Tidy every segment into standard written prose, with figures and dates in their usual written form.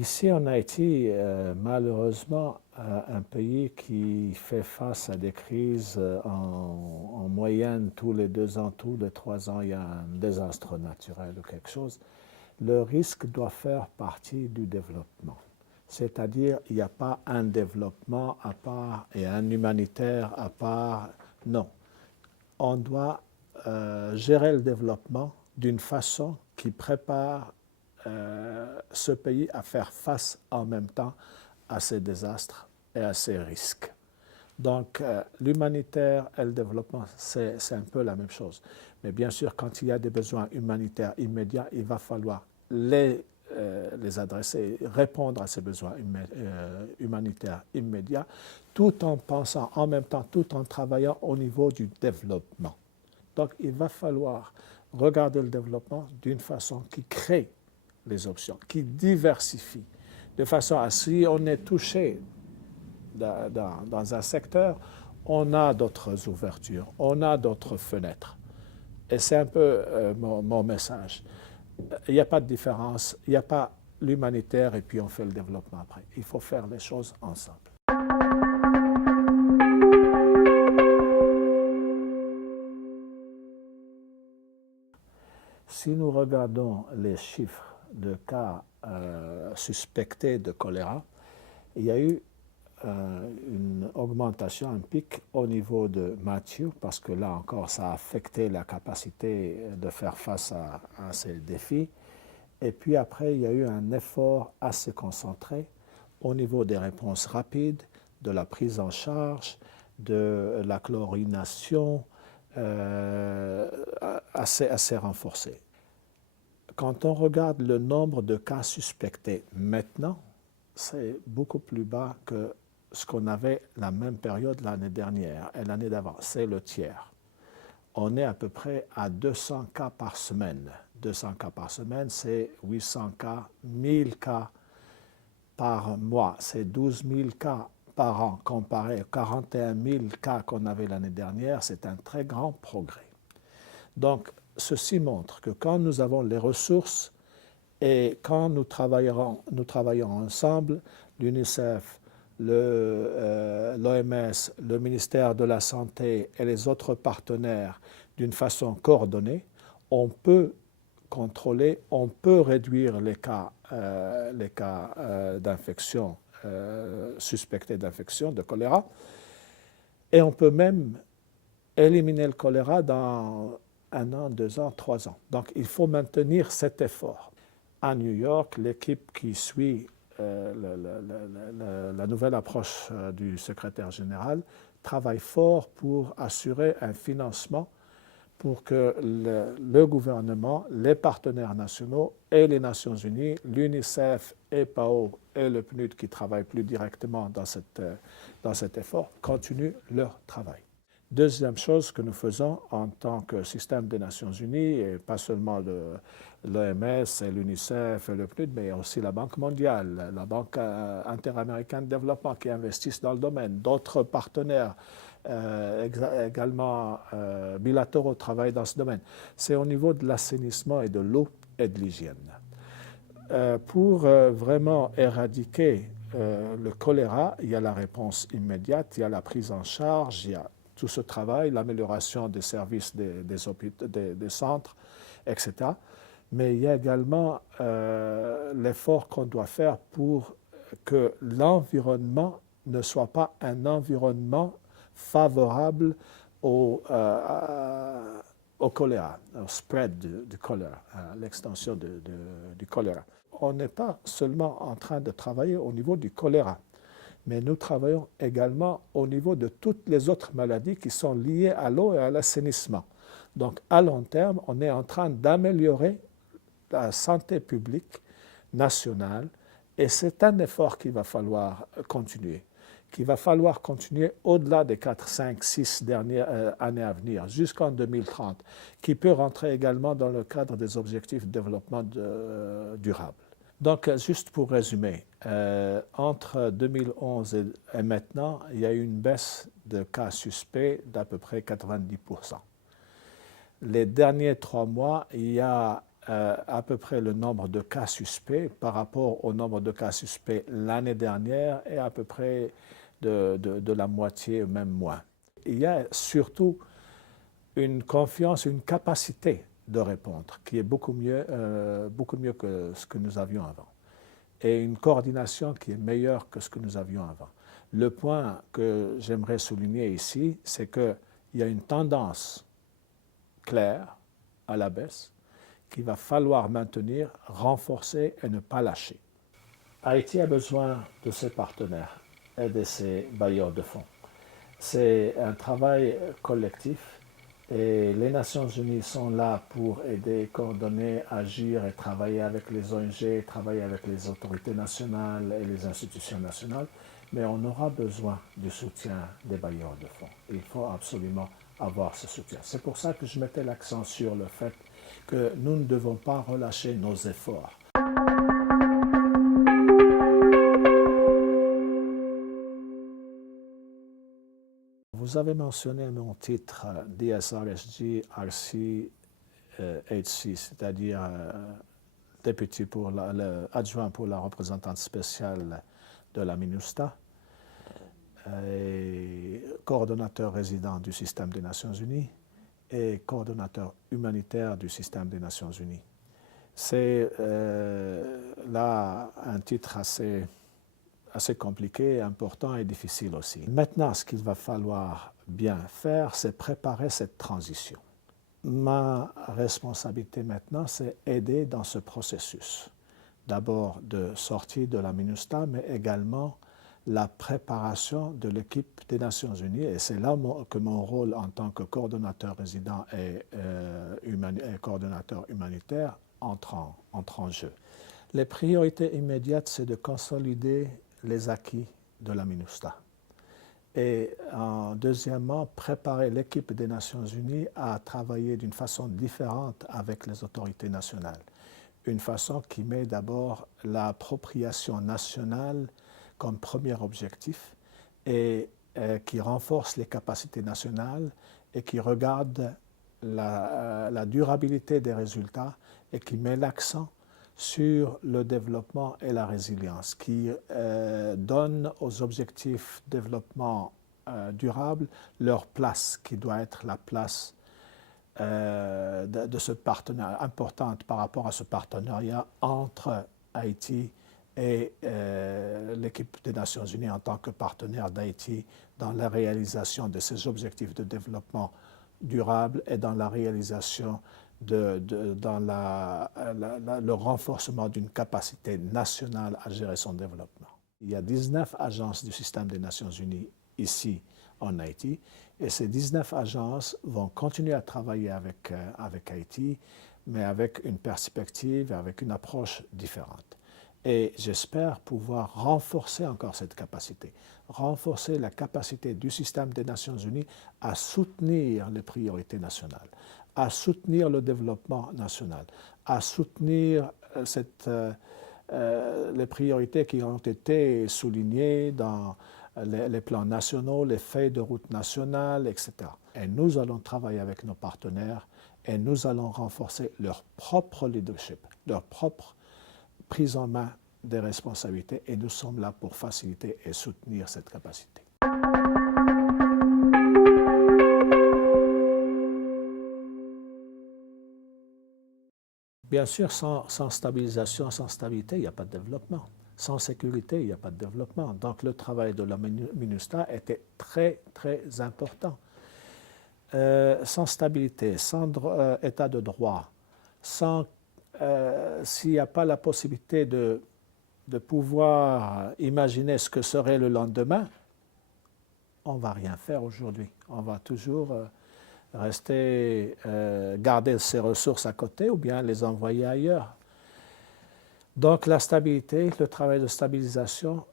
Ici en Haïti, malheureusement, un pays qui fait face à des crises en moyenne tous les 2 ans, tous les 3 ans, il y a un désastre naturel ou quelque chose. Le risque doit faire partie du développement. C'est-à-dire, il n'y a pas un développement à part et un humanitaire à part. Non. On doit gérer le développement d'une façon qui prépare ce pays à faire face en même temps à ces désastres et à ces risques. Donc, l'humanitaire et le développement, c'est un peu la même chose. Mais bien sûr, quand il y a des besoins humanitaires immédiats, il va falloir les adresser, répondre à ces besoins humanitaires immédiats, tout en pensant en même temps, tout en travaillant au niveau du développement. Donc, il va falloir regarder le développement d'une façon qui crée les options, qui diversifient, de façon à si on est touché dans un secteur, on a d'autres ouvertures, on a d'autres fenêtres. Et c'est un peu mon message. Il n'y a pas de différence, il n'y a pas l'humanitaire et puis on fait le développement après. Il faut faire les choses ensemble. Si nous regardons les chiffres de cas suspectés de choléra, il y a eu une augmentation, un pic au niveau de Matthew, parce que là encore, ça a affecté la capacité de faire face à ces défis. Et puis après, il y a eu un effort assez concentré au niveau des réponses rapides, de la prise en charge, de la chlorination, assez renforcé. Quand on regarde le nombre de cas suspectés maintenant, c'est beaucoup plus bas que ce qu'on avait la même période l'année dernière et l'année d'avant. C'est le tiers. On est à peu près à 200 cas par semaine. 200 cas par semaine, c'est 800 cas, 1000 cas par mois. C'est 12 000 cas par an comparé aux 41 000 cas qu'on avait l'année dernière. C'est un très grand progrès. Donc, ceci montre que quand nous avons les ressources et quand nous travaillons ensemble, l'UNICEF, l'OMS, le ministère de la Santé et les autres partenaires d'une façon coordonnée, on peut contrôler, on peut réduire les cas d'infection, suspectés d'infection de choléra, et on peut même éliminer le choléra dans 1 an, 2 ans, 3 ans. Donc il faut maintenir cet effort. À New York, l'équipe qui suit la nouvelle approche du secrétaire général travaille fort pour assurer un financement pour que le gouvernement, les partenaires nationaux et les Nations Unies, l'UNICEF et PAO et le PNUD qui travaillent plus directement dans cet effort, continuent leur travail. Deuxième chose que nous faisons en tant que système des Nations Unies, et pas seulement l'OMS et l'UNICEF et le PNUD, mais aussi la Banque mondiale, la Banque interaméricaine de développement qui investissent dans le domaine, d'autres partenaires également bilatéraux travaillent dans ce domaine. C'est au niveau de l'assainissement et de l'eau et de l'hygiène. Pour vraiment éradiquer le choléra, il y a la réponse immédiate, il y a la prise en charge, il y a tout ce travail, l'amélioration des services des centres, etc. Mais il y a également l'effort qu'on doit faire pour que l'environnement ne soit pas un environnement favorable au choléra, au spread du choléra, à l'extension du choléra. On n'est pas seulement en train de travailler au niveau du choléra, mais nous travaillons également au niveau de toutes les autres maladies qui sont liées à l'eau et à l'assainissement. Donc, à long terme, on est en train d'améliorer la santé publique nationale et c'est un effort qu'il va falloir continuer, au-delà des 4, 5, 6 dernières années à venir, jusqu'en 2030, qui peut rentrer également dans le cadre des objectifs de développement durable. Donc, juste pour résumer, entre 2011 et maintenant, il y a eu une baisse de cas suspects d'à peu près 90%. Les derniers 3 mois, il y a à peu près le nombre de cas suspects par rapport au nombre de cas suspects l'année dernière et à peu près de la moitié, même moins. Il y a surtout une confiance, une capacité de répondre qui est beaucoup mieux que ce que nous avions avant. Et une coordination qui est meilleure que ce que nous avions avant. Le point que j'aimerais souligner ici, c'est qu'il y a une tendance claire à la baisse qu'il va falloir maintenir, renforcer et ne pas lâcher. Haïti a besoin de ses partenaires et de ses bailleurs de fonds. C'est un travail collectif et les Nations Unies sont là pour aider, coordonner, agir et travailler avec les ONG, travailler avec les autorités nationales et les institutions nationales, mais on aura besoin du soutien des bailleurs de fonds. Il faut absolument avoir ce soutien. C'est pour ça que je mettais l'accent sur le fait que nous ne devons pas relâcher nos efforts. Vous avez mentionné mon titre DSRSG RC HC, c'est-à-dire député adjoint pour la représentante spéciale de la MINUSTAH et coordonnateur résident du système des Nations Unies et coordonnateur humanitaire du système des Nations Unies. C'est là un titre assez compliqué, important et difficile aussi. Maintenant, ce qu'il va falloir bien faire, c'est préparer cette transition. Ma responsabilité maintenant, c'est aider dans ce processus. D'abord de sortie de la MINUSTAH, mais également la préparation de l'équipe des Nations Unies. Et c'est là que mon rôle en tant que coordonnateur résident et coordonnateur humanitaire entre en jeu. Les priorités immédiates, c'est de consolider les acquis de la MINUSTAH. Et deuxièmement, préparer l'équipe des Nations Unies à travailler d'une façon différente avec les autorités nationales. Une façon qui met d'abord l'appropriation nationale comme premier objectif et qui renforce les capacités nationales et qui regarde la durabilité des résultats et qui met l'accent sur le développement et la résilience, qui donne aux objectifs de développement durable leur place, qui doit être la place de ce partenariat importante par rapport à ce partenariat entre Haïti et l'équipe des Nations Unies en tant que partenaire d'Haïti dans la réalisation de ces objectifs de développement durable et dans la réalisation dans le renforcement d'une capacité nationale à gérer son développement. Il y a 19 agences du système des Nations Unies ici en Haïti et ces 19 agences vont continuer à travailler avec Haïti, mais avec une perspective, avec une approche différente. Et j'espère pouvoir renforcer encore cette capacité, renforcer la capacité du système des Nations Unies à soutenir les priorités nationales, à soutenir le développement national, à soutenir les priorités qui ont été soulignées dans les plans nationaux, les feuilles de route nationales, etc. Et nous allons travailler avec nos partenaires et nous allons renforcer leur propre leadership, leur propre prise en main des responsabilités et nous sommes là pour faciliter et soutenir cette capacité. Bien sûr, sans stabilisation, sans stabilité, il n'y a pas de développement. Sans sécurité, il n'y a pas de développement. Donc le travail de la MINUSTAH était très, très important. Sans stabilité, sans état de droit, s'il n'y a pas la possibilité de pouvoir imaginer ce que serait le lendemain, on ne va rien faire aujourd'hui. On va toujours garder ses ressources à côté ou bien les envoyer ailleurs. Donc la stabilité, le travail de stabilisation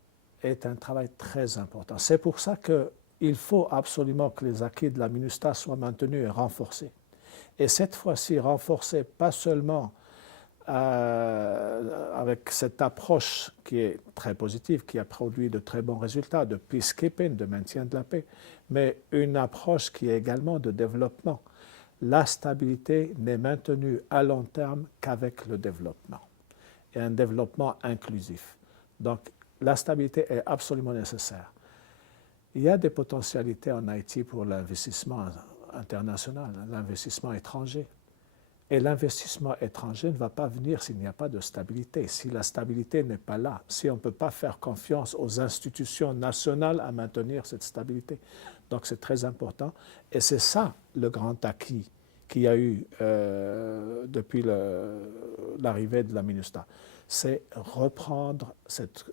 est un travail très important. C'est pour ça qu'il faut absolument que les acquis de la MINUSTAH soient maintenus et renforcés. Et cette fois-ci, renforcés pas seulement avec cette approche qui est très positive, qui a produit de très bons résultats de peacekeeping, de maintien de la paix, mais une approche qui est également de développement. la stabilité n'est maintenue à long terme qu'avec le développement, et un développement inclusif. Donc, la stabilité est absolument nécessaire. Il y a des potentialités en Haïti pour l'investissement international, l'investissement étranger. Et l'investissement étranger ne va pas venir s'il n'y a pas de stabilité. Si la stabilité n'est pas là, si on ne peut pas faire confiance aux institutions nationales à maintenir cette stabilité. Donc c'est très important. Et c'est ça le grand acquis qu'il y a eu depuis l'arrivée de la MINUSTAH. C'est reprendre cette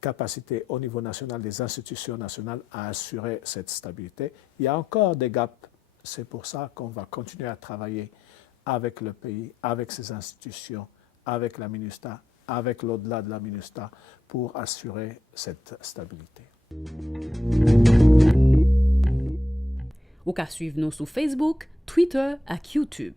capacité au niveau national des institutions nationales à assurer cette stabilité. Il y a encore des gaps. C'est pour ça qu'on va continuer à travailler avec le pays, avec ses institutions, avec la MINUSTAH, avec l'au-delà de la MINUSTAH, pour assurer cette stabilité. Ou ka suiv nou sou Facebook, Twitter ak YouTube.